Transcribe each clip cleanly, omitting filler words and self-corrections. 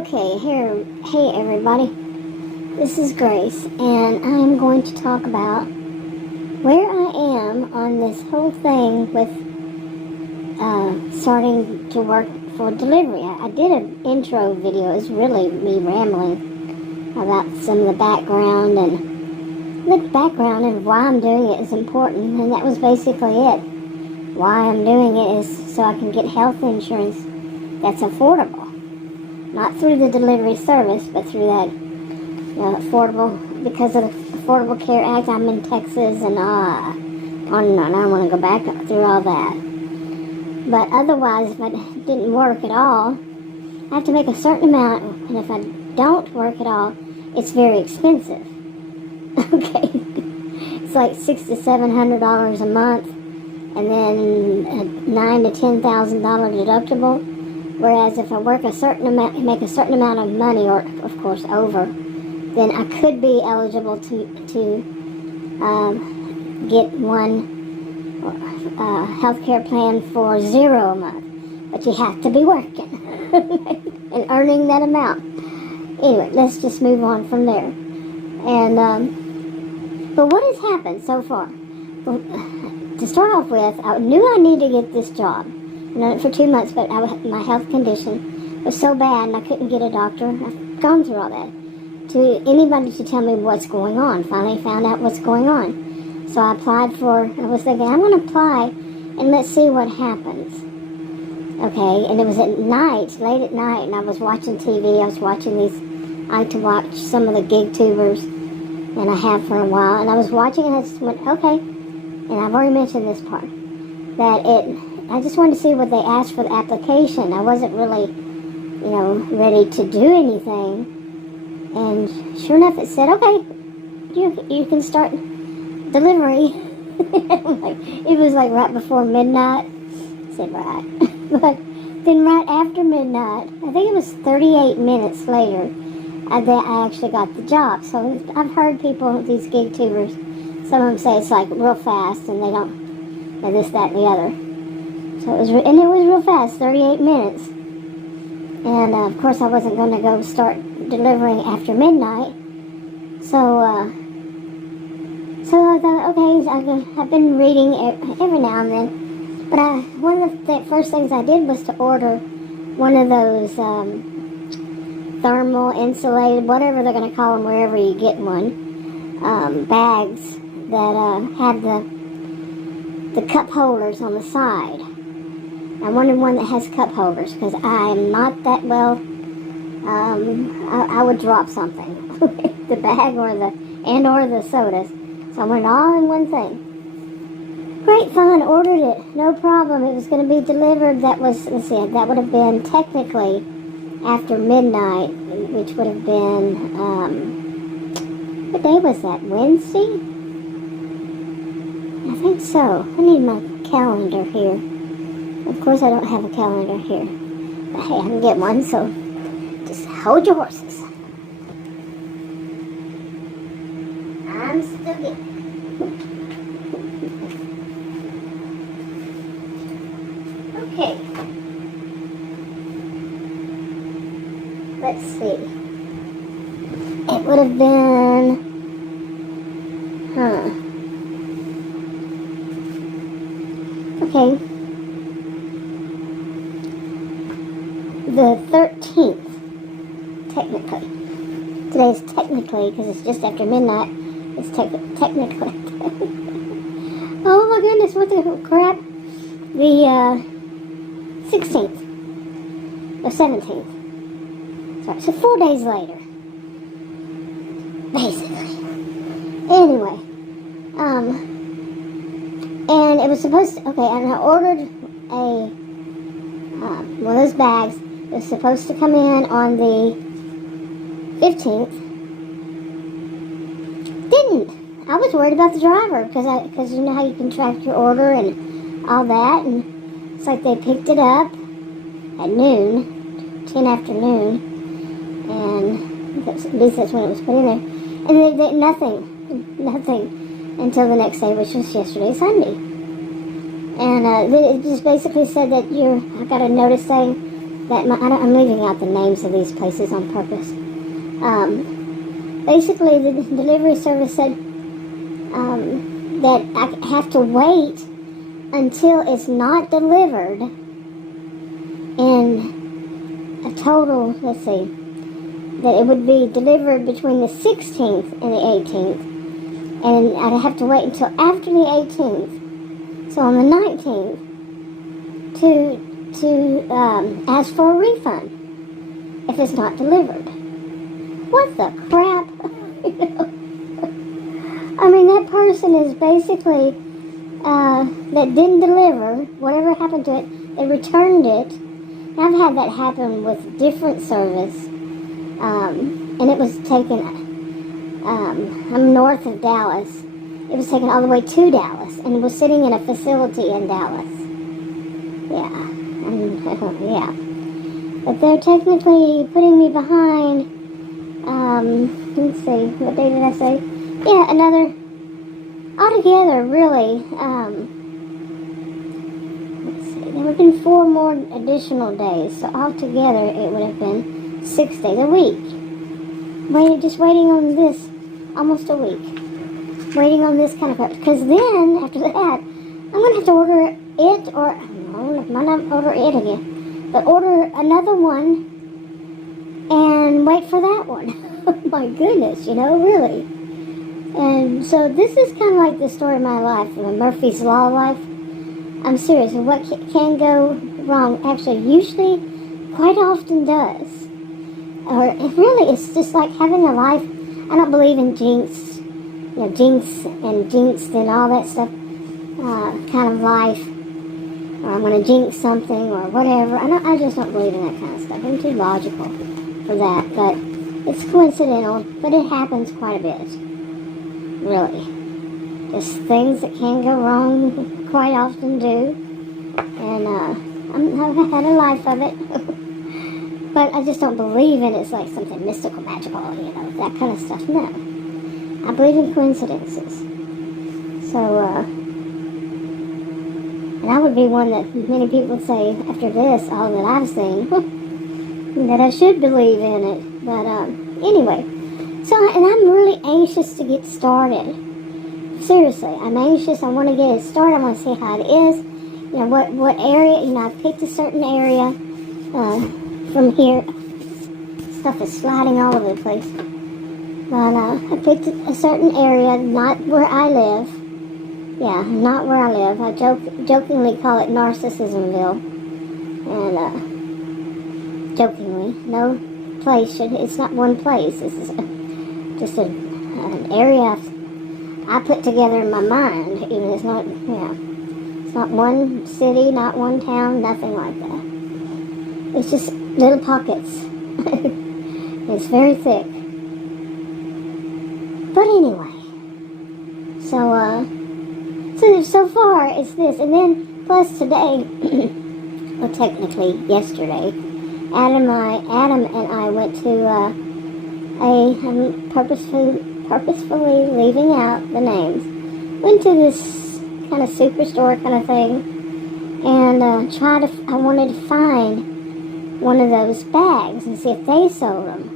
Okay, hey everybody. This is Grace, and I'm going to talk about where I am on this whole thing with starting to work for delivery. I did an intro video. It's really me rambling about some of the background, and the background and why I'm doing it is important, and that was basically it. Why I'm doing it is so I can get health insurance that's affordable. Not through the delivery service, but through that affordable, because of the Affordable Care Act. I'm in Texas and on and on. I don't want to go back through all that. But otherwise, if I didn't work at all, I have to make a certain amount, and if I don't work at all, it's very expensive. Okay, it's like $600 to $700 a month, and then a $9,000 to $10,000 deductible. Whereas if I work a certain amount, make a certain amount of money, or of course over, then I could be eligible to get one healthcare plan for $0 a month. But you have to be working and earning that amount. Anyway, let's just move on from there. And but what has happened so far? Well, to start off with, I knew I needed to get this job. I've known it for 2 months, but my health condition was so bad and I couldn't get a doctor. I've gone through all that. To anybody to tell me what's going on. Finally found out what's going on. So I applied I was thinking, I'm going to apply and let's see what happens. Okay, and it was at night, late at night, and I was watching TV. I was watching I like to watch some of the gig tubers, and I have for a while. And I was watching and I just went, okay. And I've already mentioned this part. I just wanted to see what they asked for the application. I wasn't really, ready to do anything. And sure enough, it said, okay, you can start delivery. It was like right before midnight. I said, right. But then right after midnight, I think it was 38 minutes later, I actually got the job. So I've heard people, these gig tubers, some of them say it's like real fast and they don't know this, that, and the other. So it was real fast, 38 minutes. And of course I wasn't going to go start delivering after midnight. So I thought, okay, I've been reading every now and then. But one of the first things I did was to order one of those thermal, insulated, whatever they're going to call them, wherever you get one, bags that had the cup holders on the side. I wanted one that has cup holders because I am not that well. I would drop something, the bag or the sodas. So I wanted it all in one thing. Great, fine, ordered it, no problem. It was going to be delivered. That was, let's see, that would have been technically after midnight, which would have been, what day was that? Wednesday? I think so. I need my calendar here. Of course, I don't have a calendar here. But hey, I can get one, so just hold your horses. I'm still getting. Okay. Let's see. It would have been. Okay. The 13th, technically. Today's technically, because it's just after midnight, it's technically. Oh my goodness, what the crap? The 16th, or 17th. Sorry, so 4 days later. Basically. Anyway, and it was supposed to, okay, and I ordered one of those bags. It was supposed to come in on the 15th. Didn't. I was worried about the driver because you know how you can track your order and all that. And it's like they picked it up at noon, 10 afternoon, and at least that's when it was put in there. And they nothing until the next day, which was yesterday, Sunday. And it just basically said that I got a notice saying I'm leaving out the names of these places on purpose. Basically, the delivery service said that I have to wait until it's not delivered in a total, let's see, that it would be delivered between the 16th and the 18th, and I'd have to wait until after the 18th, so on the 19th, to ask for a refund if it's not delivered. What the crap? I mean, that person is basically, that didn't deliver, whatever happened to it, they returned it. I've had that happen with different service, and it was taken, I'm north of Dallas. It was taken all the way to Dallas, and it was sitting in a facility in Dallas. Yeah, yeah. But they're technically putting me behind, let's see, what day did I say? Yeah, altogether, really, let's see, there would have been 4 more additional days, so altogether it would have been 6 days, a week. Just waiting on this, almost a week. Waiting on this kind of crap, because then, after that, I'm going to have to order it, or, no, I might not order it again, but order another one, and wait for that one. Oh my goodness, really. And so this is kind of like the story of my life, Murphy's Law life. I'm serious, and what can go wrong actually usually quite often does. Or it's just like having a life. I don't believe in jinx and all that stuff, kind of life. Or I'm going to jinx something or whatever. I just don't believe in that kind of stuff. I'm too logical for that, but it's coincidental, but it happens quite a bit. Really. Just things that can go wrong quite often do. And I've had a life of it. But I just don't believe in it's like something mystical, magical, that kind of stuff. No. I believe in coincidences. So, and I would be one that many people say after this, all that I've seen, that I should believe in it. But anyway. So, and I'm really anxious to get started. Seriously, I'm anxious. I want to get it started. I want to see how it is. What area. I've picked a certain area from here. Stuff is sliding all over the place. But I picked a certain area, not where I live. Yeah, not where I live. I jokingly call it Narcissismville. And jokingly, no place it's not one place. This is just an area I put together in my mind. Even it's not, it's not one city, not one town, nothing like that. It's just little pockets. It's very thick. But anyway, so far it's this, and then plus today, well, technically yesterday, Adam and I went to I'm purposefully leaving out the names. Went to this kind of superstore kind of thing, and I wanted to find one of those bags and see if they sold them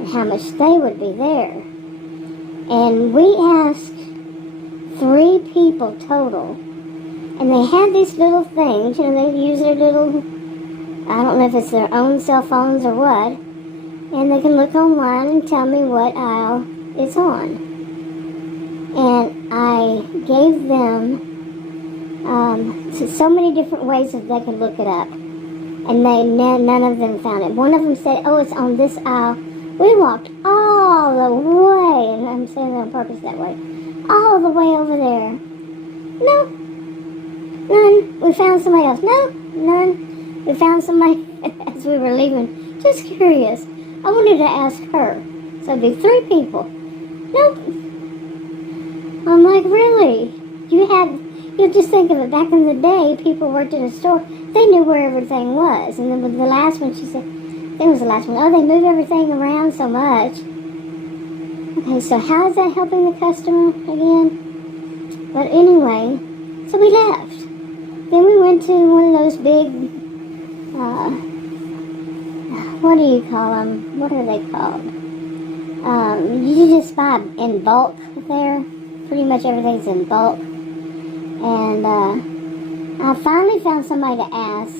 and how much they would be there. And we asked 3 people total, and they had these little things. They use their little, I don't know if it's their own cell phones or what. And they can look online and tell me what aisle it's on. And I gave them so many different ways that they could look it up. And none of them found it. One of them said, oh, it's on this aisle. We walked all the way, and I'm saying that on purpose that way, all the way over there. No, none. We found somebody else. No, none. We found somebody as we were leaving. Just curious. I wanted to ask her. So it'd be 3 people. Nope. I'm like, really? You just think of it. Back in the day, people worked in a store. They knew where everything was. And then with the last one, she said, I think it was the last one. Oh, they move everything around so much. Okay, so how is that helping the customer again? But anyway, so we left. Then we went to one of those big what do you call them? What are they called? You just buy in bulk there. Pretty much everything's in bulk. And I finally found somebody to ask.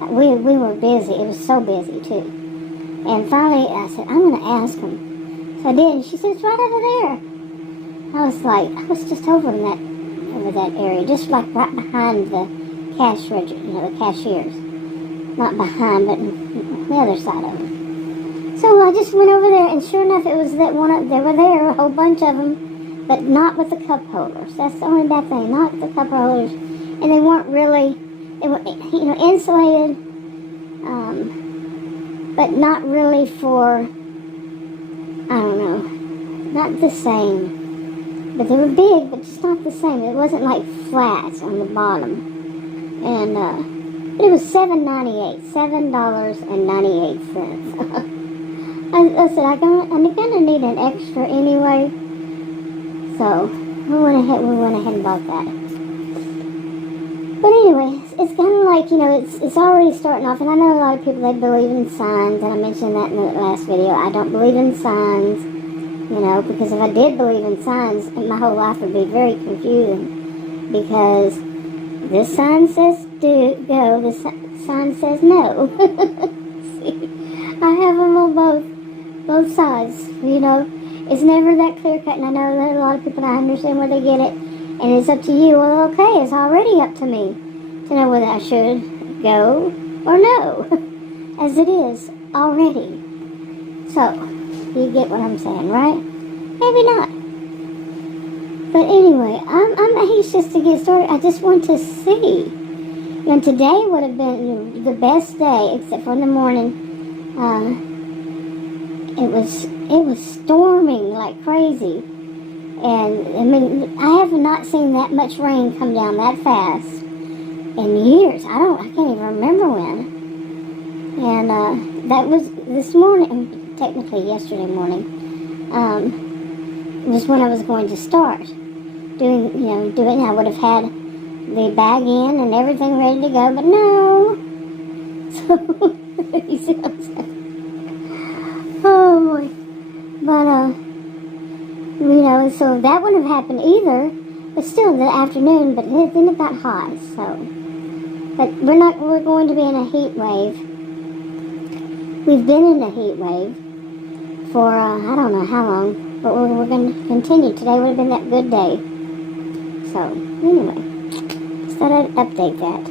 We were busy. It was so busy too. And finally I said, I'm going to ask them. So I did. And she said, it's right over there. I was just over that area, just like right behind the cash register, the cashiers. Not behind, but the other side of it. So I just went over there, and sure enough, it was that one. They were there, a whole bunch of them, but not with the cup holders. That's the only bad thing, not with the cup holders. And they weren't really, they were, insulated, but not really for, I don't know, not the same. But they were big, but just not the same. It wasn't like flat on the bottom. And it was $7.98, $7.98. I said, I'm gonna need an extra anyway. So we went ahead and bought that. But anyway, it's kind of like, it's already starting off, and I know a lot of people, they believe in signs, and I mentioned that in the last video. I don't believe in signs, because if I did believe in signs, my whole life would be very confusing, because this sign says go, this sign says no. See, I have them on both sides, It's never that clear cut, and I know that a lot of people don't understand where they get it, and it's up to you. Well, okay, it's already up to me to know whether I should go or no, as it is already. So, you get what I'm saying, right? Maybe not. But anyway, I'm anxious to get started. I just want to see. Today would have been the best day, except for in the morning. It was storming like crazy. And, I have not seen that much rain come down that fast in years. I can't even remember when. And that was this morning, technically yesterday morning, was when I was going to start doing. I would have had the bag in and everything ready to go, but no. So, you see what I'm saying? Oh boy. But, so that wouldn't have happened either, but still in the afternoon, but then it got hot, so. But we're going to be in a heat wave. We've been in a heat wave for, I don't know how long, but we're going to continue. Today would have been that good day. So, anyway, just thought I'd update that.